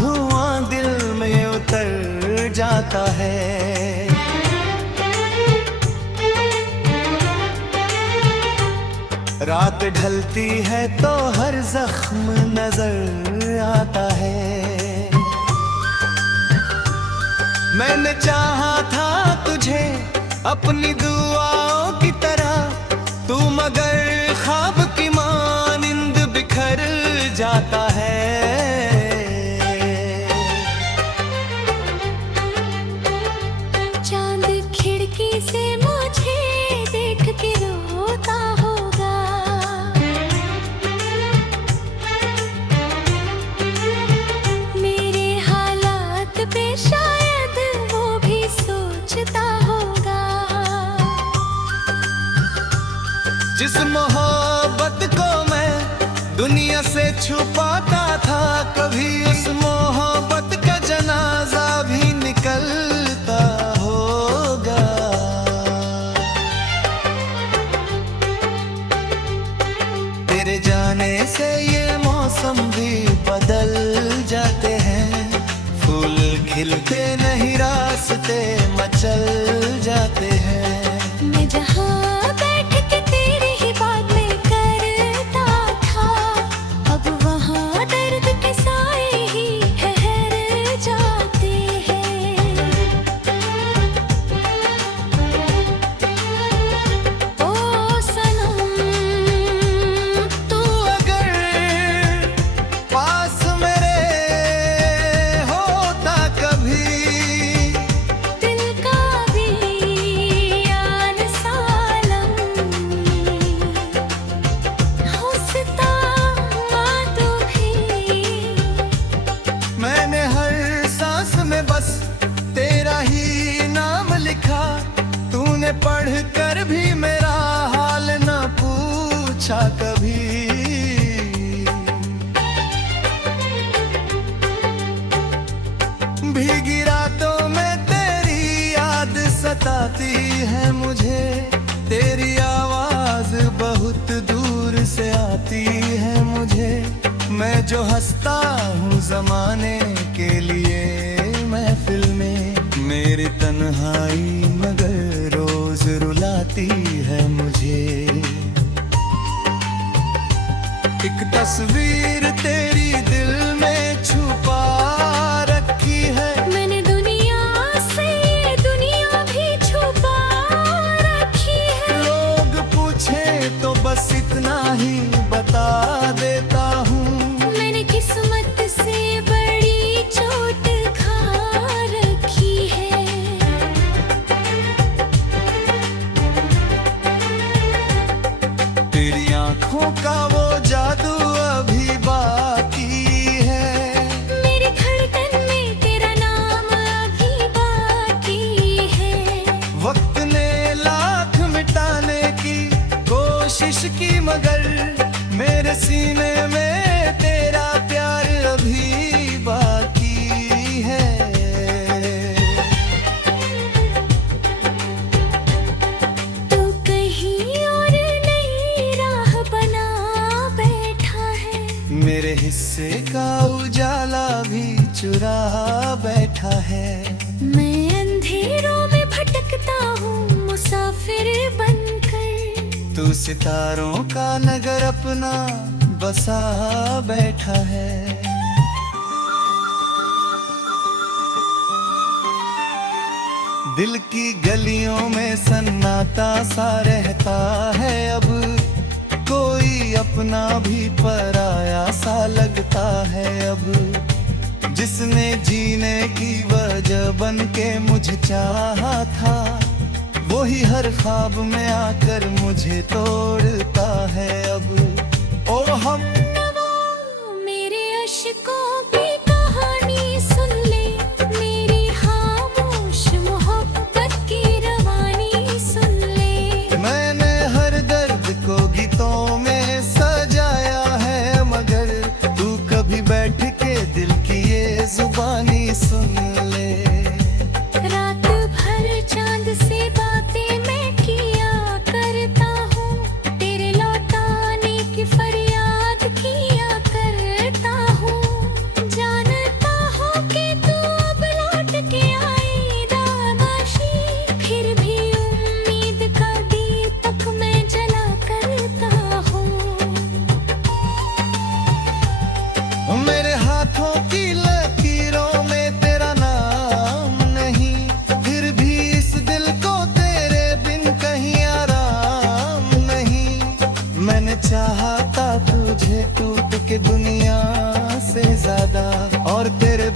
धुआं दिल में उतर जाता है। रात ढलती है तो हर जख्म नजर आता है। मैंने चाहा था तुझे अपनी दुआओं की तरह, तू मगर ख्वाब की मानिंद बिखर जाता है। चांद खिड़की से मुझे देख के रोता होगा, मेरे हालात पे शायद वो भी सोचता होगा। जिस मोहब्बत को मैं दुनिया से छुपाता था, कभी उस मोहब्बत का जनाजा भी निकलता होगा। तेरे जाने से ये मौसम भी बदल जाते हैं, फूल खिलते नहीं रास्ते मचल जाते हैं। मैं जहाँ बैठ के तेरी ही बात में करता था, अब वहाँ दर्द के साए ही ठहर जाते हैं। ओ सनम, तू अगर पास मेरे होता कभी, दिल का भी यान सालम हौसता तू भी। मैंने हर सांस में बस तेरा ही नाम लिखा, तूने पढ़ कर भी मेरा हाल न पूछा कभी। भीगी रातों में तेरी याद सताती है मुझे, तेरी आवाज बहुत दूर से आती है मुझे। मैं जो हंसता हूँ जमाने के लिए महफिल में, मेरी तन्हाई मगर रोज रुलाती है मुझे। एक तस्वीर तेरी दिल में छुपा रखी है, मैंने दुनिया से ये दुनिया भी छुपा रखी है। लोग पूछे तो बस इतना ही बता देता हूँ, मैंने किस्मत से बड़ी चोट खा रखी है। तेरी आंखों का वो जादू अभी बाकी है, मेरी धड़कन में तेरा नाम अभी बाकी है। वक्त ने लाख मिटाने की कोशिश की मगर मेरे सीने में तेरा प्यार अभी बाकी है। तू कहीं और नई राह बना बैठा है, मेरे हिस्से का उजाला भी चुरा बैठा है। मैं अंधेरों में भटकता हूँ मुसाफिर बनकर, तू सितारों का नगर अपना बसा बैठा है। दिल की गलियों में सन्नाटा सा रहता है, अब कोई अपना भी पराया सा लगता है। अब जिसने जीने की वजह बन के मुझे चाहा था, वही हर ख्वाब में आकर मुझे तोड़ता है। अब ओ हम मेरे अश्कों की कहानी सुन ले, मेरी खामोश मोहब्बत की रवानी सुन ले। मैंने हर दर्द को गीतों में सजाया है, मगर तू कभी बैठ के दिल की ये जुबानी सुन ले। रात भर चांद से बातें मैं किया करता हूँ, तेरे लौटाने की फरियाद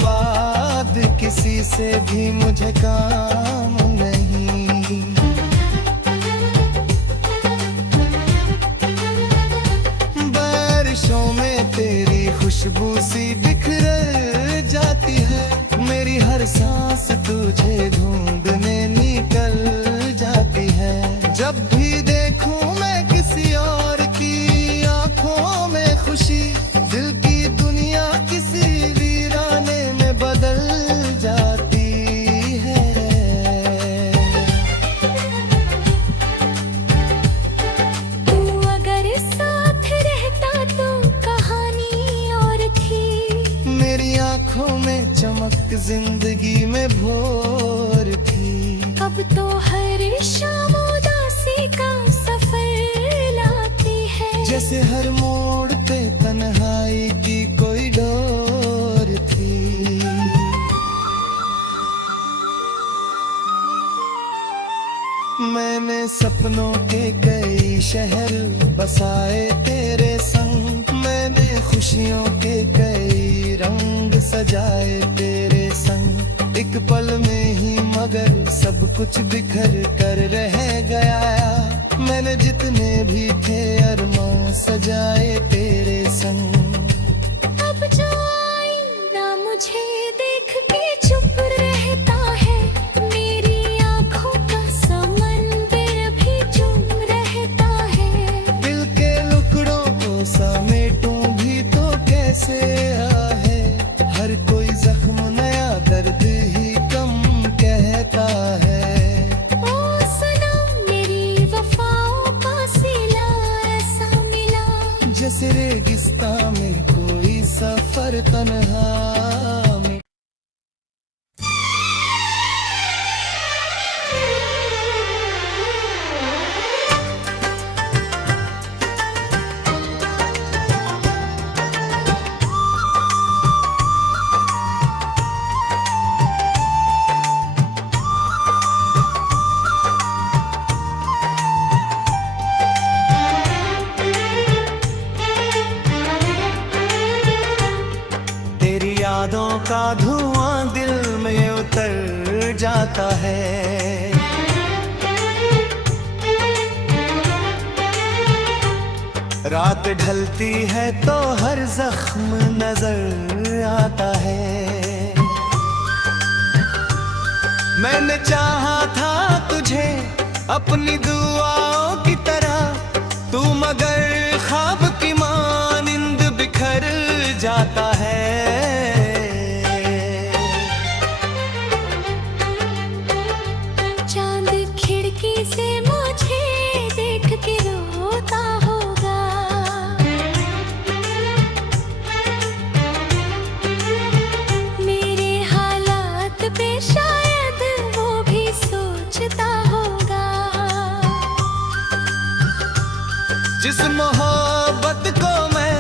बाद किसी से भी मुझे काम नहीं। बारिशों में तेरी खुशबू सी बिखर जाती है, मेरी हर सांस तुझे ढूंढने निकल जाती है। जब भी देखूं मैं किसी और की आंखों में खुशी, दिल की दुनिया किसी वीराने में बदल जाती है। तू अगर साथ रहता तो कहानी और थी, मेरी आंखों में चमक जिंदगी में भोर थी। अब तो हर शाम उदासी का सफर लाती है, जैसे हर मोड़ पे तन्हाई की कोई डोर थी। मैंने सपनों के कई शहर बसाए तेरे संग, मैंने खुशियों के कई रंग सजाए तेरे संग। एक पल में ही मगर सब कुछ बिखर कर रह गया, मैंने जितने भी थे अरमान सजाए तेरे संग। अब जो आईना मुझे देख के चुप रहता है, मेरी आंखों का समंदर भी चुप रहता है। दिल के टुकड़ों को समेटूं भी तो कैसे आहे, हर कोई जख्म नया दर्द ही कम कहता है। ओ सनम मेरी वफाओं का सिला ऐसा मिला, जैसे रेगिस्तान में कोई सफर तन्हा में। तेरी यादों का धुआं दिल में उतर जाता है। रात ढलती है तो हर जख्म नजर आता है। मैंने चाहा था तुझे अपनी दुआओं की तरह, तू मगर ख्वाब की मानिंद बिखर जाता है। चांद खिड़की से मुझे देख के रोता होगा, मेरे हालात पे शायद वो भी सोचता होगा। जिस मोहब्बत को मैं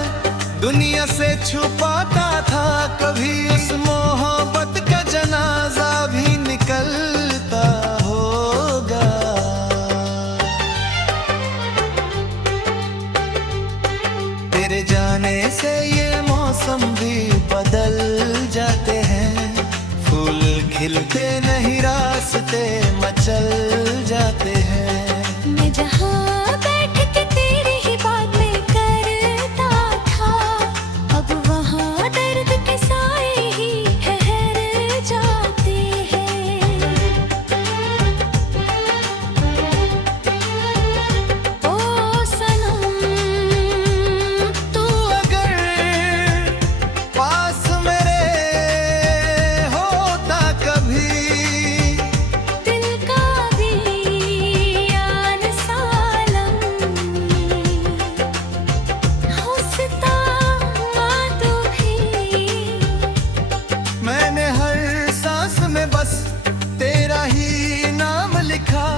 दुनिया से छुपाता था, कभी उस मोहब्बत का जनाजा भी निकलता होगा। तेरे जाने से ये मौसम भी बदल जाते हैं, फूल खिलते नहीं रास्ते मचल जाते हैं। मैं जहाँ बैठ के तेरी ही बात में करता था, अब वहाँ दर्द के साए ही ठहर जाते हैं। ओ सनम तू अगर पास मेरे होता कभी, दिल का भी यान सालम हंसता तू भी। मैंने हर सांस में बस तेरा ही नाम लिखा,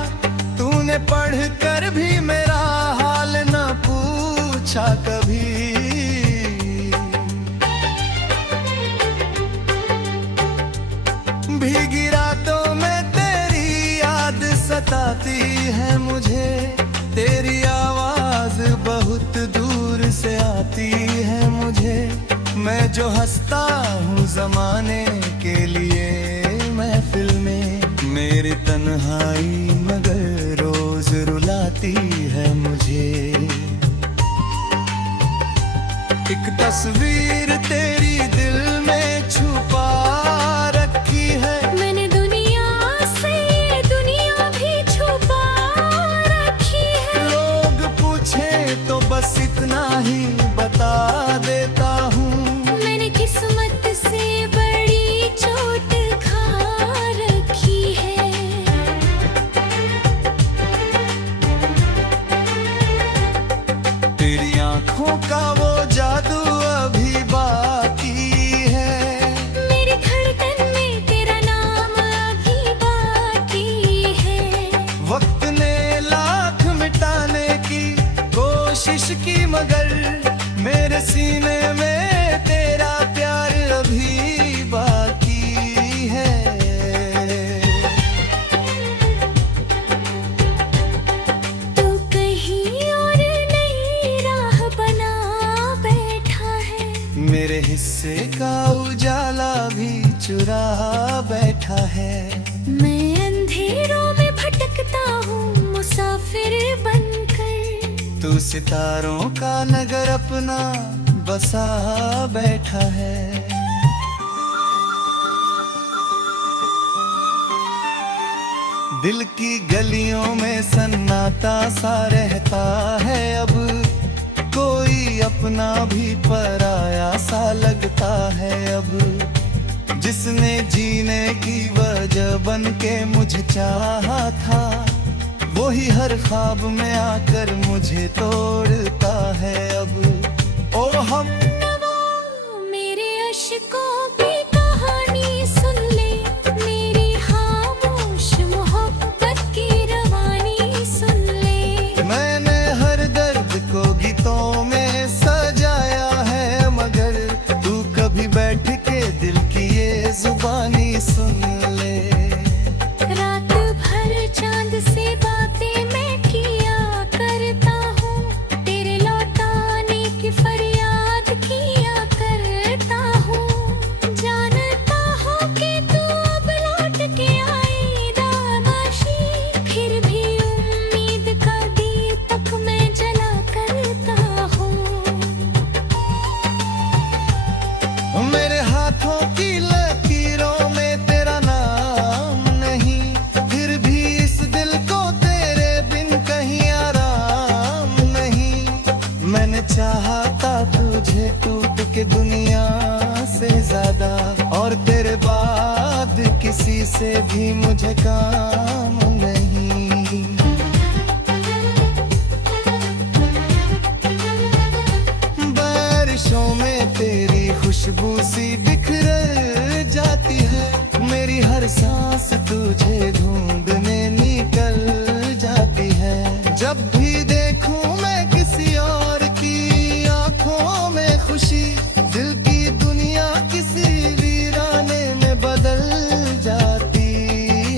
तूने पढ़ कर भी मेरा हाल न पूछा कभी। भीगी रातों में तेरी याद सताती है मुझे, तेरी आवाज बहुत दूर से आती है मुझे। मैं जो हंसता हूँ जमाने के लिए महफिल में, मेरी तन्हाई मगर रोज रुलाती है मुझे। एक तस्वीर तेरी दिल में छुपा रखी है, मैंने दुनिया से ये दुनिया भी छुपा रखी है। लोग पूछे तो बस इतना ही बता देता हूँ, मैंने किस्मत से बड़ी चोट खा रखी है। तेरी आंखों का वो जादू अभी बाकी है, मेरी धड़कन में तेरा नाम अभी बाकी है। वक्त ने लाख मिटाने की कोशिश की मगर मेरे सीने में तेरा प्यार अभी बाकी है। तू कहीं और नई राह बना बैठा है, मेरे हिस्से का उजाला भी चुरा बैठा है। मैं अंधेरों में भटकता हूँ मुसाफिर बनकर। तू सितारों का नगर अपना बसा बैठा है। दिल की गलियों में सन्नाटा सा रहता है, अब कोई अपना भी पराया सा लगता है। अब जिसने जीने की वजह बन के मुझे चाहा था, वही हर ख्वाब में आकर मुझे तोड़ता है। अब ओ हम मेरे अश्कों की कहानी सुन ले, मेरी खामोश मोहब्बत की रवानी सुन ले। मैंने हर दर्द को गीतों में सजाया है, मगर तू कभी बैठ के दिल की ये जुबानी सुन ले। रात भर चांद से बातें मैं किया करता हूँ, तेरे लौटाने की फरियाद किया करता हूँ। जानता हूँ कि तू अब लौट के आएगा नाशी, फिर भी उम्मीद का दीपक मैं जला करता हूँ। मेरे हाथों की लकीरों में तेरा नाम नहीं, फिर भी इस दिल को तेरे बिन कहीं आराम नहीं। मैंने चाहा था तुझे टूट के दुनिया से ज्यादा, और तेरे बाद किसी से भी मुझे काम नहीं। बारिशों में तेरी खुशबू सी बिखर जाती है, मेरी हर सांस तुझे ढूंढने निकल जाती है। जब भी देखूं मैं किसी और की आंखों में खुशी, दिल की दुनिया किसी वीराने में बदल जाती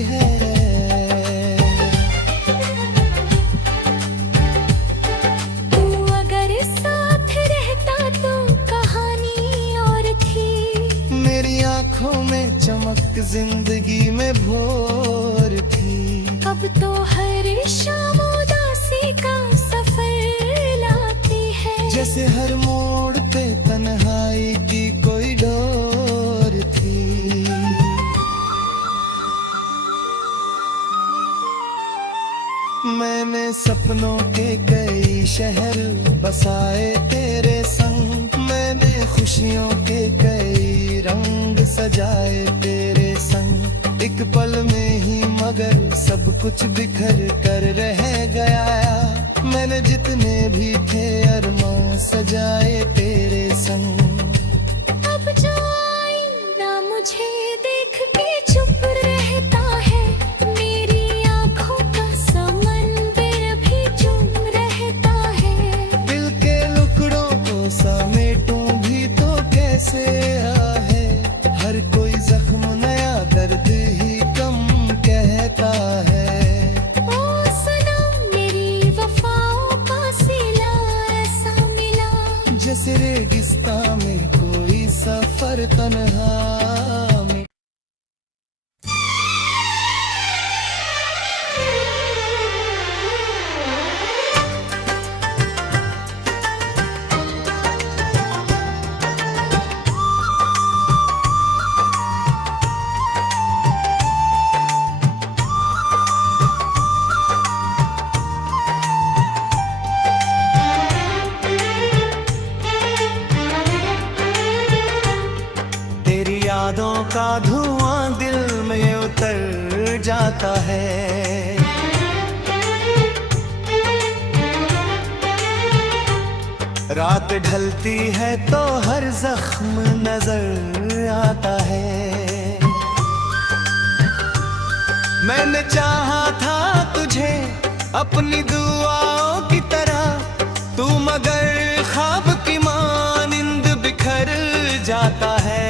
है। तू अगर साथ रहता तो कहानी और थी, मेरी आंखों में चमक जिंदगी में भोर थी। अब तो हर शाम उदासी का सफर लाती है। जैसे हर मोड़ पे तन्हाई की कोई डोर थी। मैंने सपनों के कई शहर बसाए तेरे संग, मैंने खुशियों के कई रंग सजाए तेरे संग। एक पल में ही मगर सब कुछ बिखर कर रह गया, मैंने जितने भी थे अरमान सजाए तेरे संग। अब जो आईना मुझे देख के चुप रहता है, मेरी आंखों का समंदर भी चुप रहता है। दिल के टुकड़ों को समेटूं भी तो कैसे आहे, हर कोई जख्म नया दर्द ही कम कहता है। ओ सनम मेरी वफाओं का सिला ऐसा मिला, जैसे रेगिस्तान में कोई पर तन्हा में। यादों का धुआं दिल में उतर जाता है। रात ढलती है तो हर जख्म नजर आता है। मैंने चाहा था तुझे अपनी दुआओं की तरह, तू मगर ख्वाब की मानिंद बिखर जाता है।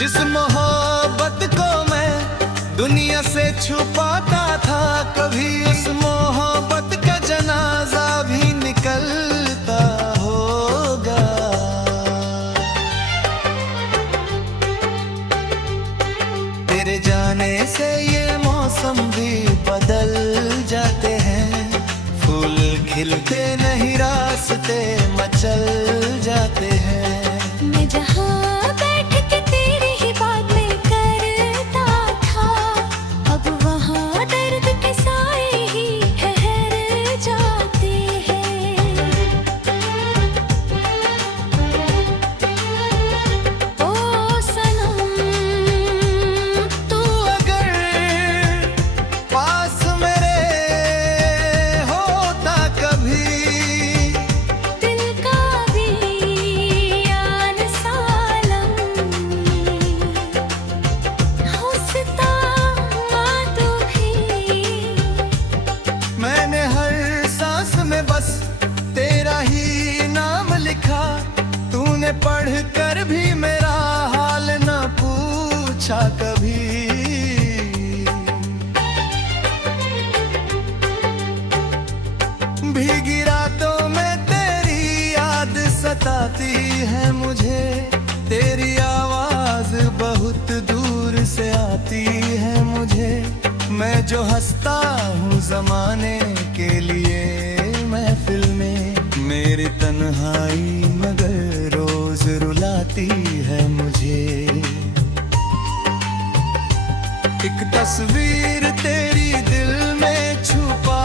जिस मोहब्बत को मैं दुनिया से छुपाता था, कभी उस मोहब्बत का जनाजा भी निकलता होगा। तेरे जाने से ये मौसम भी बदल जाते हैं, फूल खिलते नहीं रास्ते मचल जाते हैं। मैं जहाँ पढ़कर भी मेरा हाल न पूछा कभी। भीगी रातों में तेरी याद सताती है मुझे, तेरी आवाज बहुत दूर से आती है मुझे। मैं जो हंसता हूँ जमाने के लिए महफिल में, मेरी तन्हाई मगर रोज रुलाती है मुझे। एक तस्वीर तेरी दिल में छुपा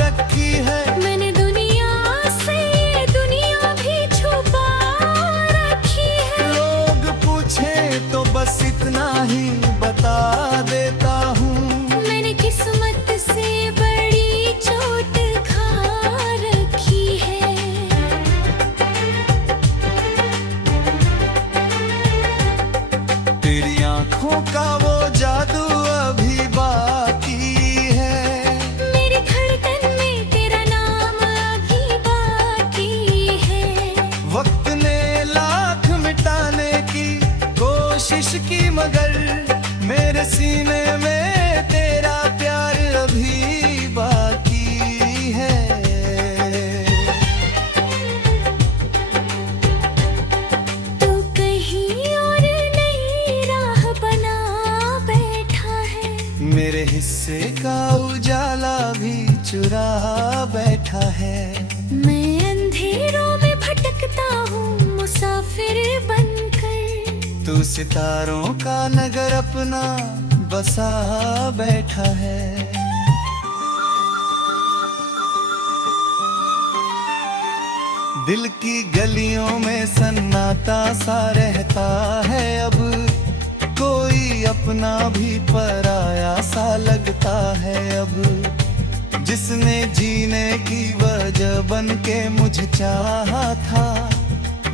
रखी है, मैंने दुनिया से ये दुनिया भी छुपा रखी है। लोग पूछे तो बस इतना ही बता देता हूँ, मैंने किस्मत से बड़ी चोट खा रखी है। तेरी आंखों का वो जादू अभी बाकी है, मेरी धड़कन में तेरा नाम अभी बाकी है। वक्त ने लाख मिटाने की कोशिश की मगर मेरे सीने में तेरा प्यार अभी बाकी है। तू कहीं और नई राह बना बैठा है, मेरे हिस्से का उजाला भी चुरा बैठा है। मैं अंधेरों में भटकता हूँ मुसाफिर बनकर, तू सितारों का नगर अपना बसा बैठा है। दिल की गलियों में सन्नाटा सा रहता है, अब कोई अपना भी पराया सा लगता है। अब जिसने जीने की वजह बन के मुझे चाहा था,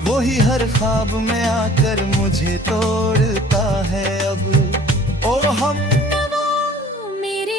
वही हर ख्वाब में आकर मुझे तोड़ता है। अब ओ हम मेरे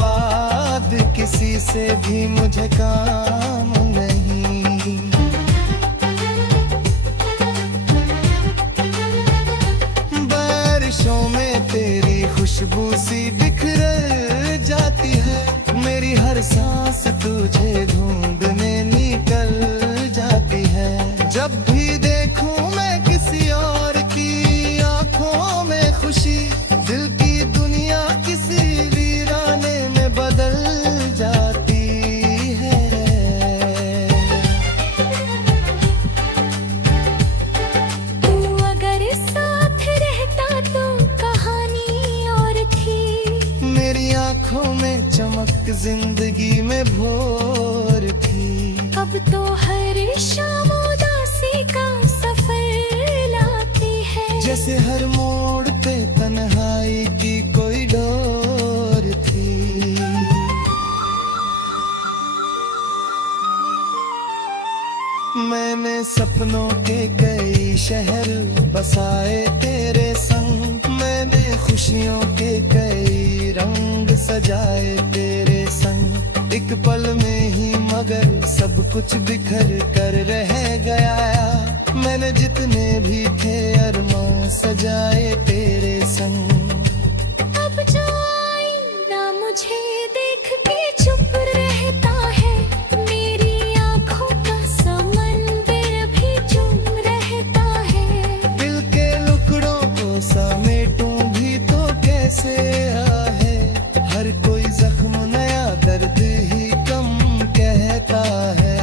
बाद किसी से भी मुझे काम नहीं। बारिशों में तेरी खुशबू सी बिखर जाती है, मेरी हर सांस तुझे ढूंढने निकल जाती है। जब भी देखूं मैं किसी और की आंखों में खुशी, दिल की दुनिया किसी वीराने में बदल जाती है। तू अगर साथ रहता तो कहानी और थी, मेरी आंखों में चमक जिंदगी में भोर थी। अब तो हर शाम उदासी का सफर लाती है, जैसे हर मोड़ पे तन्हाई की कोई डोर थी। मैंने सपनों के कई शहर बसाए तेरे संग, मैंने खुशियों के कई रंग सजाए तेरे संग। एक पल में ही मगर सब कुछ बिखर कर रह गया, मैंने जितने भी थे अरमान सजाए तेरे संग। अब जो आईना मुझे देख के चुप रहता है, मेरी आंखों का समंदर भी चुप रहता है। दिल के टुकड़ों को समेटूं भी तो कैसे आहे, हर कोई जख्म नया दर्द ही कम कहता है।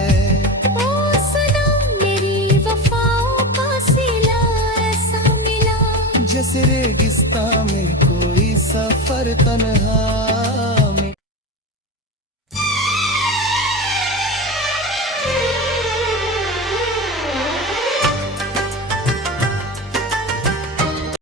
ओ सनम मेरी वफाओं का सिला ऐसा मिला, जैसे रेगिस्तान में कोई सफर तन्हा